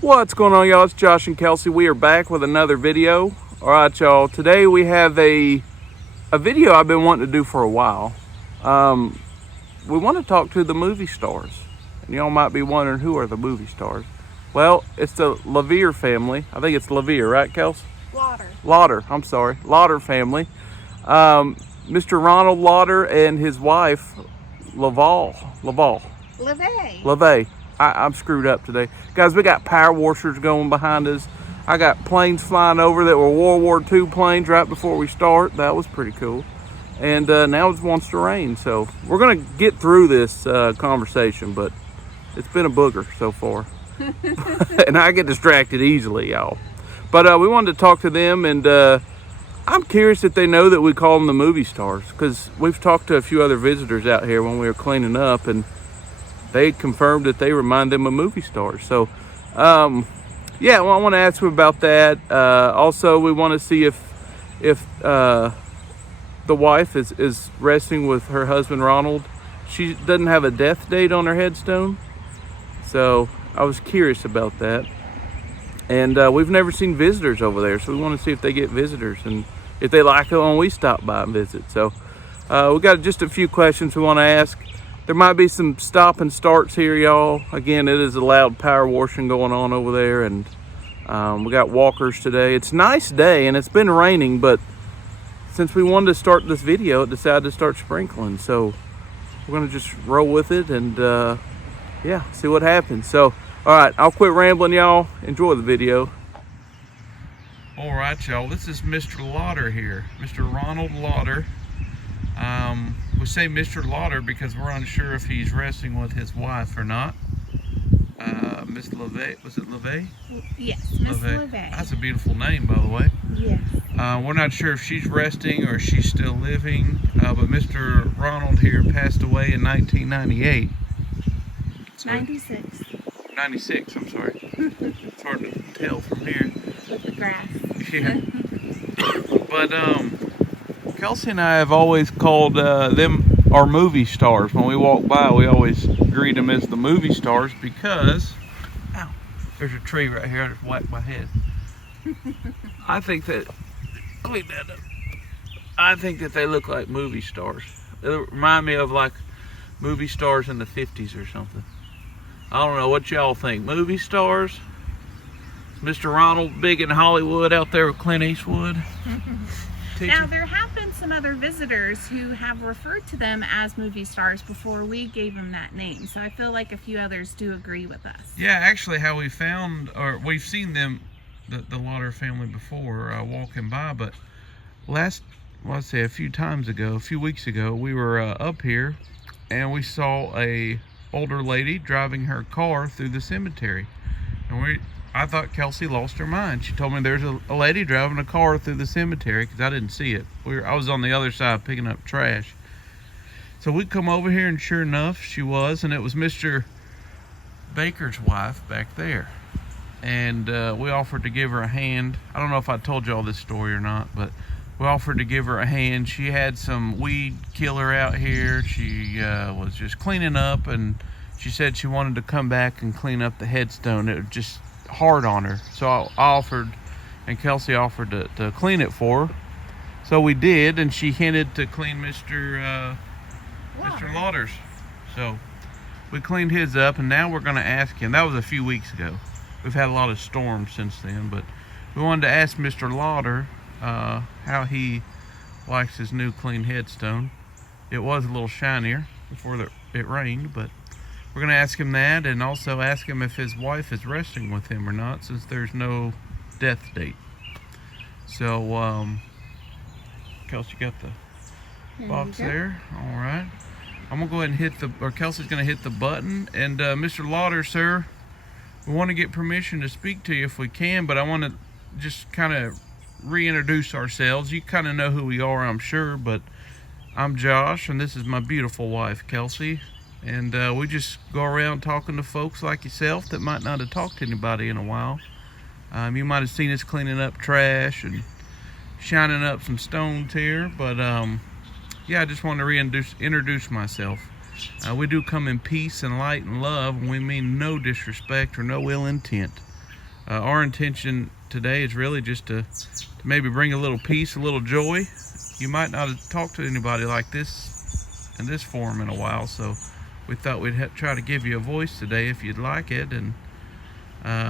What's going on, y'all? It's Josh and Kelsey. We are back with another video. All right, y'all. Today we have a video I've been wanting to do for a while. We want to talk to the movie stars. And y'all might be wondering, who are the movie stars? Well, it's the Lavier family. I think it's Lavier, right, Kels? Lauder. I'm sorry. Lauder family. Mr. Ronald Lauder and his wife, LeVay. I'm screwed up today. Guys, we got power washers going behind us. I got planes flying over that were World War II planes right before we start. That was pretty cool. And now it wants to rain. So we're going to get through this conversation, but it's been a booger so far. And I get distracted easily, y'all. But we wanted to talk to them, and I'm curious if they know that we call them the movie stars, because we've talked to a few other visitors out here when we were cleaning up, and they confirmed that they remind them of movie stars. So, yeah, well, I want to ask them about that. Also, we want to see if the wife is resting with her husband, Ronald. She doesn't have a death date on her headstone. So, I was curious about that. And we've never seen visitors over there, so we want to see if they get visitors and if they like it when we stop by and visit. So, we got just a few questions we want to ask. There might be some stop and starts here, y'all. Again, it is a loud power washing going on over there, and we got walkers today. It's a nice day, and it's been raining, but since we wanted to start this video, it decided to start sprinkling. So we're gonna just roll with it and yeah, see what happens. So, all right, I'll quit rambling, y'all. Enjoy the video. All right, y'all, this is Mr. Lauder here, Mr. Ronald Lauder. We say Mr. Lauder because we're unsure if he's resting with his wife or not. Miss LeVay, was it LeVay? Yes, Miss LeVay. That's a beautiful name, by the way. Yes. We're not sure if she's resting or if she's still living, but Mr. Ronald here passed away in 1998. 96. 96, I'm sorry. It's hard to tell from here. With the grass. Yeah. But, Kelsey and I have always called them our movie stars. When we walk by, we always greet them as the movie stars because, ow, there's a tree right here. I just whacked my head. I think that, clean that up. I think that they look like movie stars. They remind me of like movie stars in the 50s or something. I don't know what y'all think. Movie stars? Mr. Ronald big in Hollywood out there with Clint Eastwood. Now, there have been some other visitors who have referred to them as movie stars before we gave them that name. So I feel like a few others do agree with us. Yeah, actually how we found, or we've seen them, the Lauder family before walking by, but a few weeks ago, we were up here and we saw a older lady driving her car through the cemetery. And I thought Kelsey lost her mind. She told me there's a lady driving a car through the cemetery because I didn't see it. I was on the other side picking up trash. So we come over here, and sure enough, she was, and it was Mr. Baker's wife back there. And we offered to give her a hand. I don't know if I told you all this story or not, but we offered to give her a hand. She had some weed killer out here. She was just cleaning up, and she said she wanted to come back and clean up the headstone. It was just hard on her, so I offered, and Kelsey offered to clean it for her. So we did, and she hinted to clean Mr. Lauder's. So we cleaned his up, and now we're going to ask him. That was a few weeks ago. We've had a lot of storms since then, but we wanted to ask Mr. Lauder how he likes his new clean headstone. It was a little shinier before it rained, but we're going to ask him that, and also ask him if his wife is resting with him or not, since there's no death date. So, Kelsey got the box there. All right. I'm going to go ahead and Kelsey's going to hit the button. And Mr. Lauder, sir, we want to get permission to speak to you if we can, but I want to just kind of reintroduce ourselves. You kind of know who we are, I'm sure, but I'm Josh, and this is my beautiful wife, Kelsey. And we just go around talking to folks like yourself that might not have talked to anybody in a while. You might have seen us cleaning up trash and shining up some stones here, but yeah, I just wanted to introduce myself. We do come in peace and light and love, and we mean no disrespect or no ill intent. Our intention today is really just to maybe bring a little peace, a little joy. You might not have talked to anybody like this in this forum in a while, so we thought we'd try to give you a voice today if you'd like it. And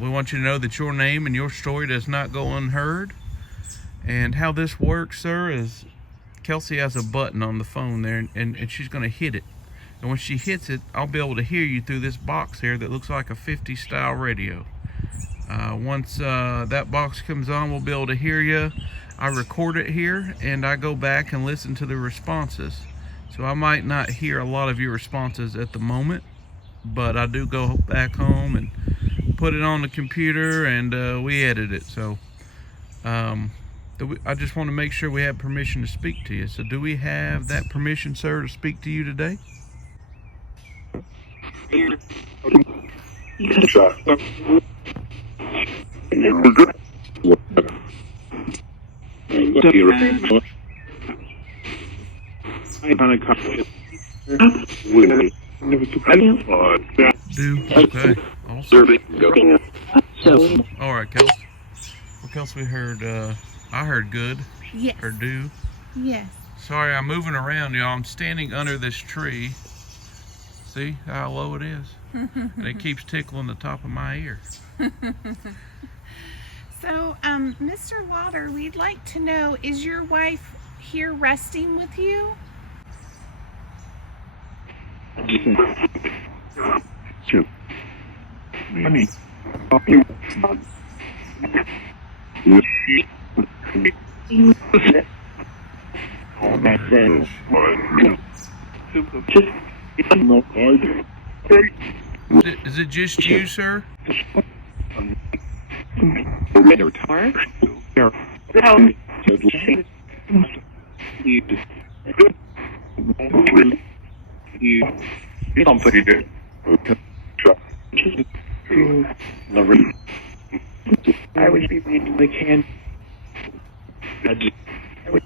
we want you to know that your name and your story does not go unheard. And how this works, sir, is Kelsey has a button on the phone there, and she's going to hit it. And when she hits it, I'll be able to hear you through this box here that looks like a 50s style radio. Once that box comes on, we'll be able to hear you. I record it here, and I go back and listen to the responses. So I might not hear a lot of your responses at the moment, but I do go back home and put it on the computer, and we edit it. So I just want to make sure we have permission to speak to you. So do we have that permission, sir, to speak to you today? Okay. Awesome. All right, Kels. Well, Kels, we heard, I heard good. Yes. Or do. Yes. Sorry, I'm moving around, y'all. I'm standing under this tree. See how low it is? And it keeps tickling the top of my ear. So, Mr. Lauder, we'd like to know, is your wife here resting with you? Sure. Is it just you, sir? I would be reading the can. I would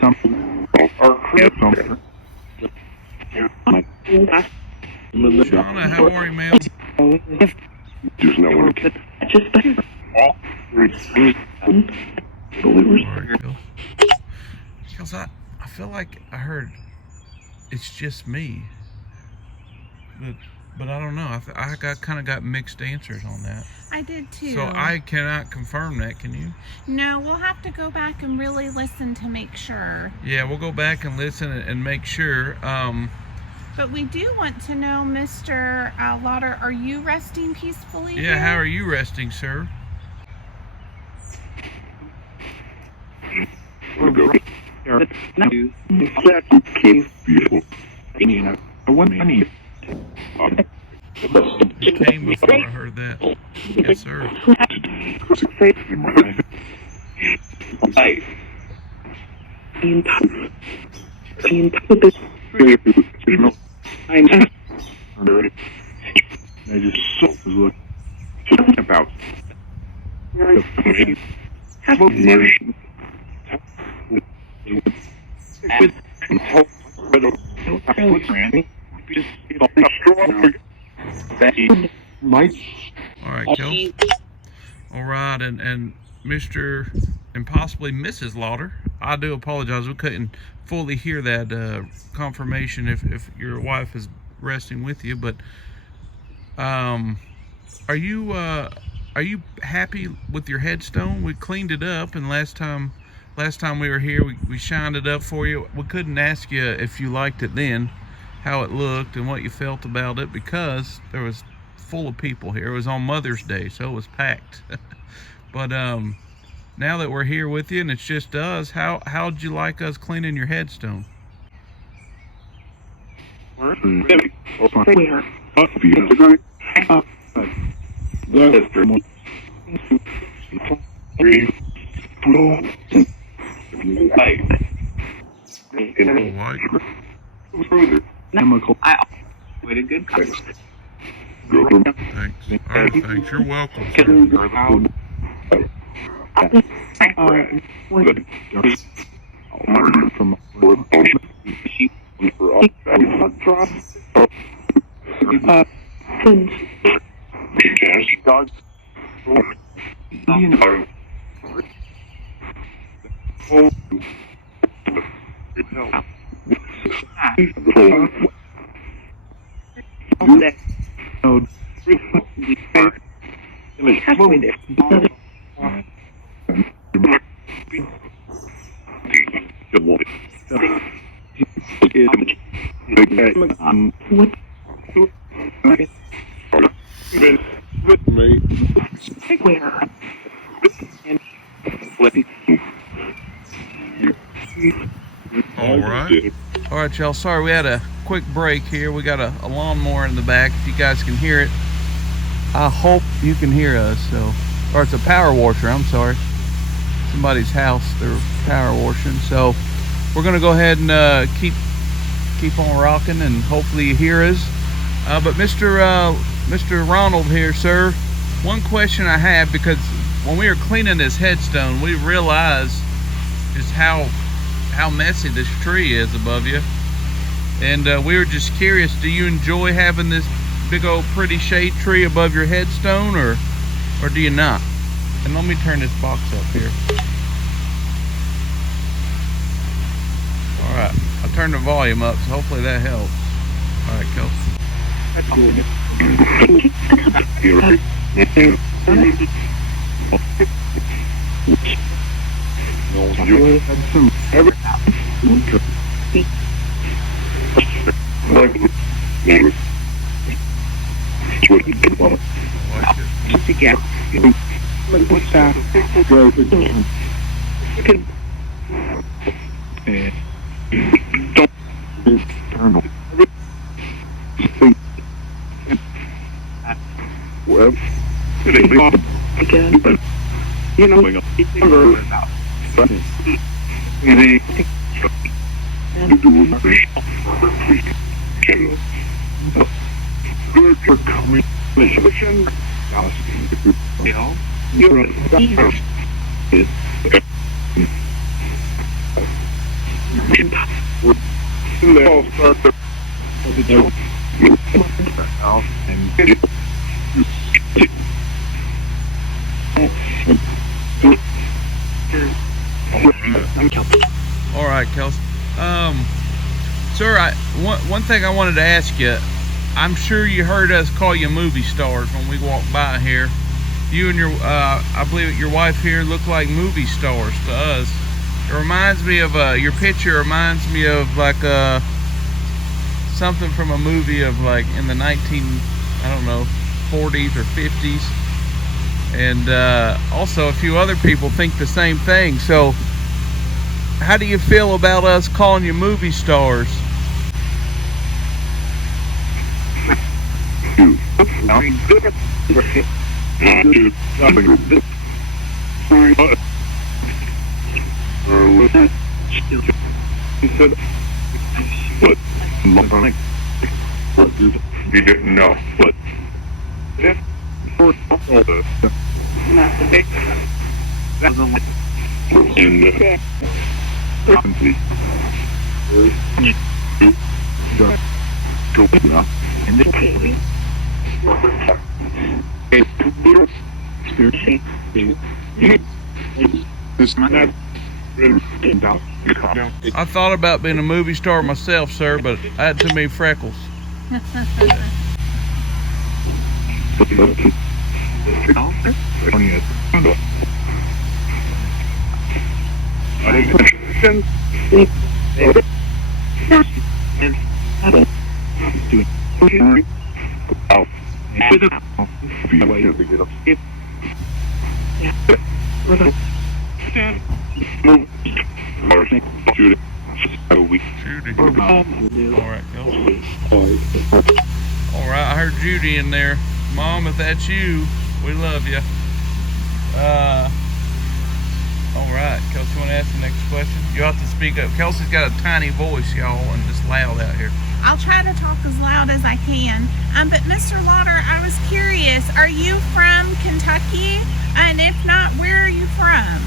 something or create something. Shauna, how are you, ma'am? There's no one. Because I feel like I heard it's just me, but I don't know. I kind of got mixed answers on that. I did too. So I cannot confirm that. Can you? No, we'll have to go back and really listen to make sure. Yeah, we'll go back and listen and make sure. But we do want to know, Mr. Lauder, are you resting peacefully? Yeah, how are you resting, sir? It came before I heard that. Yes, sir. I just was looking about All right, Kel. All right, and Mr. and possibly Mrs. Lauder, I do apologize. We couldn't fully hear that confirmation if your wife is resting with you, but are you happy with your headstone? We cleaned it up, and last time we were here, we shined it up for you. We couldn't ask you if you liked it then, how it looked and what you felt about it, because there was full of people here. It was on Mother's Day, so it was packed. But now that we're here with you and it's just us, how'd you like us cleaning your headstone? Chemical. Thanks. All right, thanks. You're welcome, sir. You know. Oh. All right. All right, y'all. Sorry, we had a quick break here. We got a lawnmower in the back. If you guys can hear it, I hope you can hear us. So, or it's a power washer. I'm sorry. Somebody's house. They're power washing. So, we're gonna go ahead and keep on rocking, and hopefully you hear us. But Mr. Ronald here, sir. One question I have, because when we were cleaning this headstone, we realized just how messy this tree is above you, and we were just curious, do you enjoy having this big old pretty shade tree above your headstone, or do you not? And let me turn this box up here. All right, I turned the volume up, so hopefully that helps. All right, Kelsey. Well, you know, for coming. All right, Kelsey. Sir, one thing I wanted to ask you. I'm sure you heard us call you movie stars when we walked by here. You and your, I believe your wife here look like movie stars to us. It reminds me of, your picture reminds me of like something from a movie of like in the 40s or 50s. And also a few other people think the same thing. So how do you feel about us calling you movie stars? No, but I thought about being a movie star myself, sir, but I had too many freckles. Alright, Kelsey. Alright, I heard Judy in there. Mom, if that's you, we love you. Alright, Kelsey, you want to ask the next question? You have to speak up. Kelsey's got a tiny voice, y'all, and just loud out here. I'll try to talk as loud as I can. But Mr. Lauder, I was curious, are you from Kentucky? And if not, where are you from?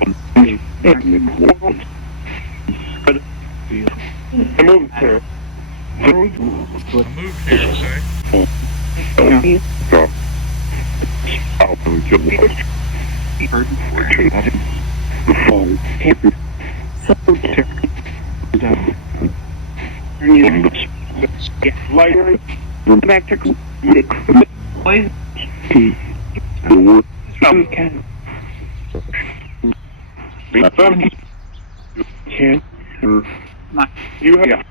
I moved here. I moved here, okay. I'll kill lighter back to you have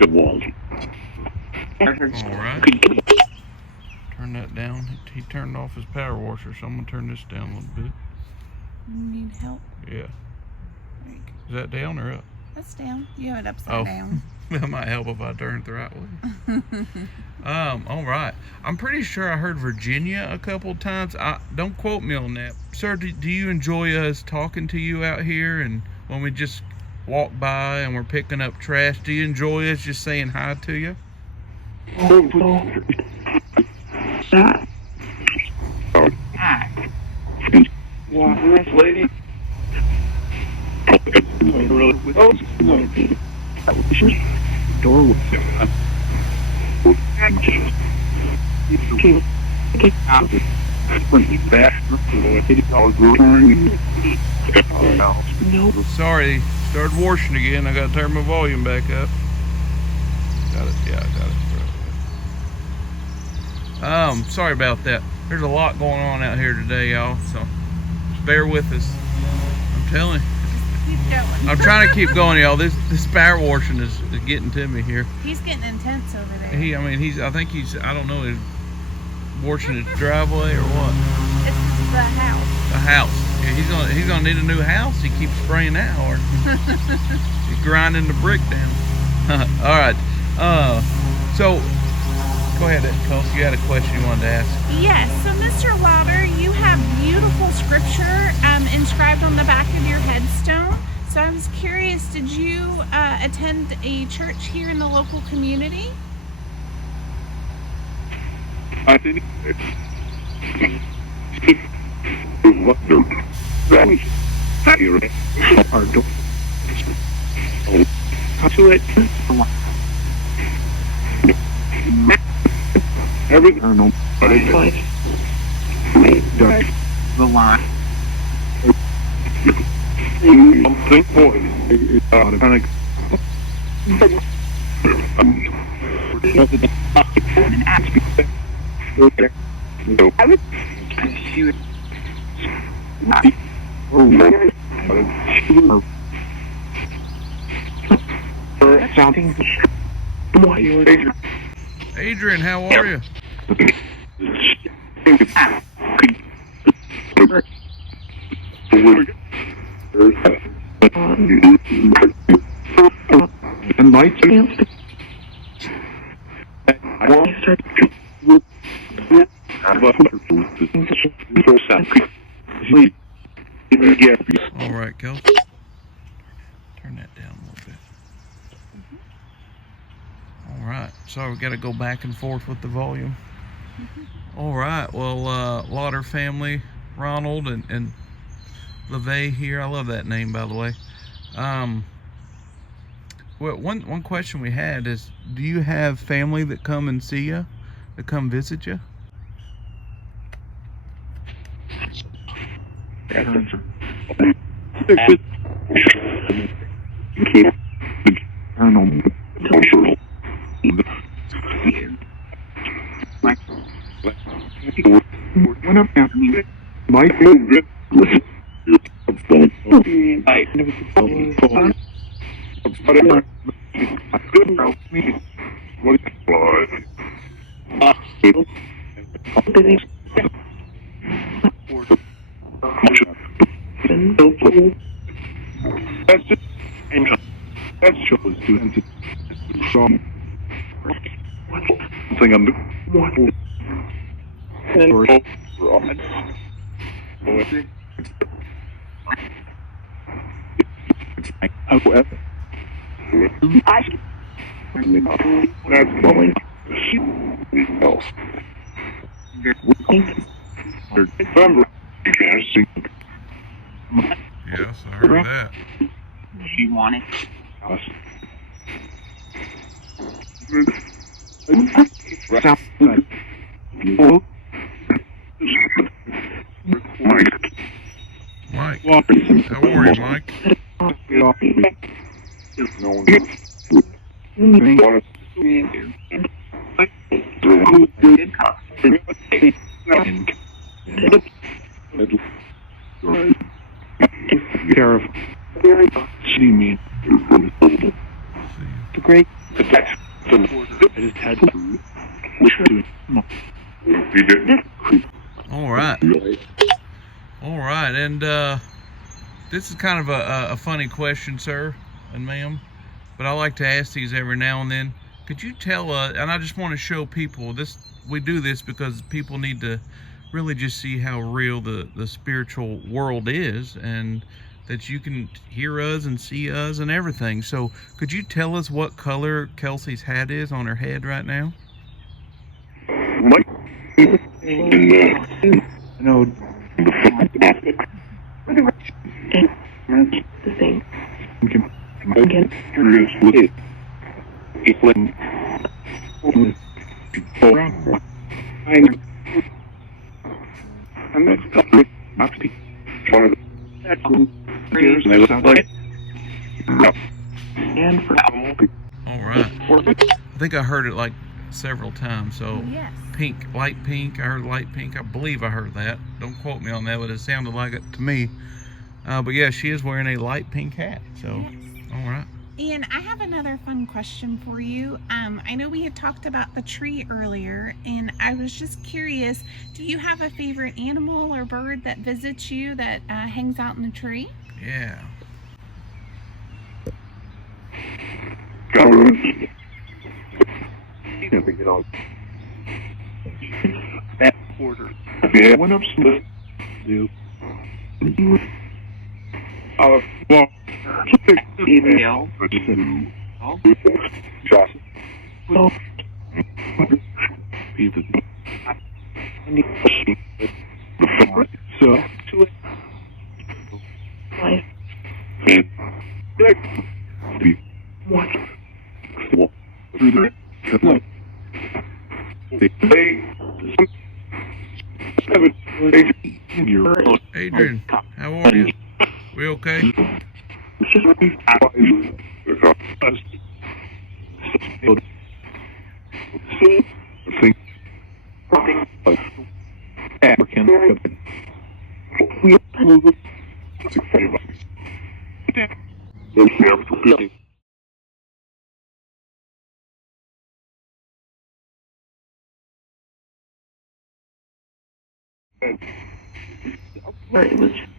the walls. Alright. Turn that down. He turned off his power washer, so I'm going to turn this down a little bit. You need help? Yeah. There you go. Is that down or up? That's down. You have it upside down. That might help if I turn it the right way. Alright. I'm pretty sure I heard Virginia a couple times. Don't quote me on that. Sir, do you enjoy us talking to you out here and when we just walk by and we're picking up trash? Do you enjoy us just saying hi to you? This lady. Door Sorry, started washing again. I gotta turn my volume back up. Got it, yeah, I got it. Sorry about that. There's a lot going on out here today, y'all, so just bear with us. I'm telling you. Keep going. I'm trying to keep going, y'all. This power washing is getting to me here. He's getting intense over there. I think he's, I don't know, he's washing his driveway or what. It's the house. The house. Yeah, he's gonna need a new house. He keeps spraying that hard. He's grinding the brick down. All right. So go ahead, Kelsey. You had a question you wanted to ask. Yes. So, Mr. Wilder, you have beautiful scripture inscribed on the back of your headstone. So I was curious, did you attend a church here in the local community? I think everything the line. Something I would shoot. Adrian, how are you? And my chance. All right, Kelsey. Turn that down a little bit. All right. So we got to go back and forth with the volume. All right. Well, Lauder family, Ronald and LeVay here. I love that name, by the way. Well, one question we had is, do you have family that come and see you, that come visit you? My favorite. That's just that's shows to some thing I'm Yes, I heard that. She wanted. Mike, how are you, Mike? See me. The great. I just had to All right. All right, and this is kind of a funny question, sir and ma'am, but I like to ask these every now and then. Could you tell and I just want to show people this, we do this because people need to really just see how real the spiritual world is, and that you can hear us and see us and everything. So could you tell us what color Kelsey's hat is on her head right now? No. The same. All right. I think I heard it like several times. So Yes. pink, light pink. I heard light pink. I believe I heard that. Don't quote me on that, but it sounded like it to me. But yeah, she is wearing a light pink hat. So, Yes. all right. And I have another fun question for you. I know we had talked about the tree earlier, and I was just curious, do you have a favorite animal or bird that visits you that hangs out in the tree? Yeah. That quarter. Yeah, went up some. Do. Well, Email. Josh. Oh. So. Life. What? Adrian, how are you? We okay?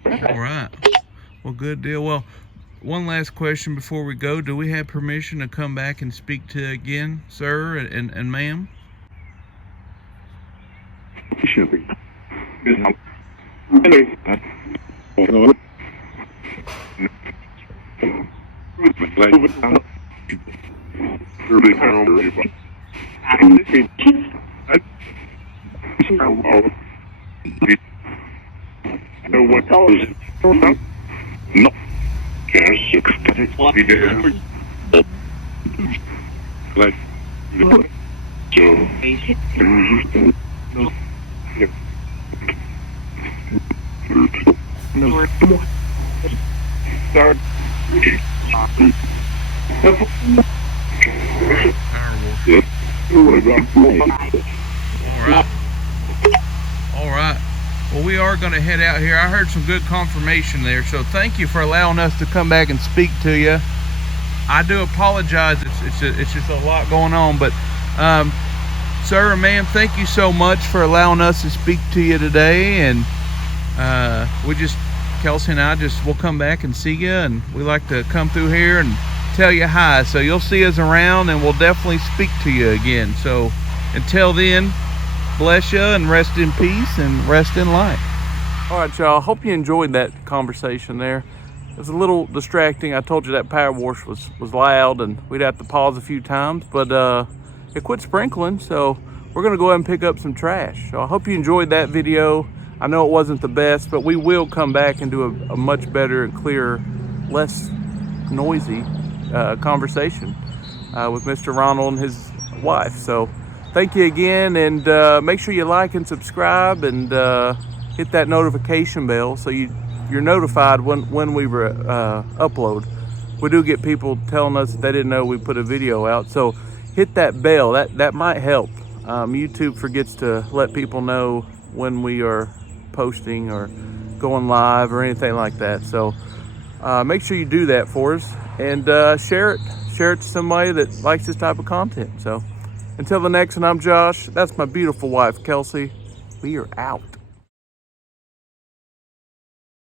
All right. Well, good deal. Well, one last question before we go. Do we have permission to come back and speak to you again, sir and ma'am? Should be. No. All right. Well, we are going to head out here. I heard some good confirmation there, so thank you for allowing us to come back and speak to you. I do apologize. It's just a lot going on, but sir and ma'am, thank you so much for allowing us to speak to you today. And Kelsey and I will come back and see you, and we like to come through here and tell you hi. So you'll see us around, and we'll definitely speak to you again. So until then, bless you and rest in peace and rest in light. All right, y'all. Hope you enjoyed that conversation there. It was a little distracting. I told you that power wash was loud, and we'd have to pause a few times, but it quit sprinkling, so we're gonna go ahead and pick up some trash. So I hope you enjoyed that video. I know it wasn't the best, but we will come back and do a much better and clearer, less noisy conversation with Mr. Ronald and his wife. So thank you again, and make sure you like and subscribe, and hit that notification bell so you're notified when we upload. We do get people telling us that they didn't know we put a video out, so hit that bell. That might help. YouTube forgets to let people know when we are posting or going live or anything like that. So make sure you do that for us, and share it to somebody that likes this type of content. So until the next one, I'm Josh. That's my beautiful wife, Kelsey. We are out.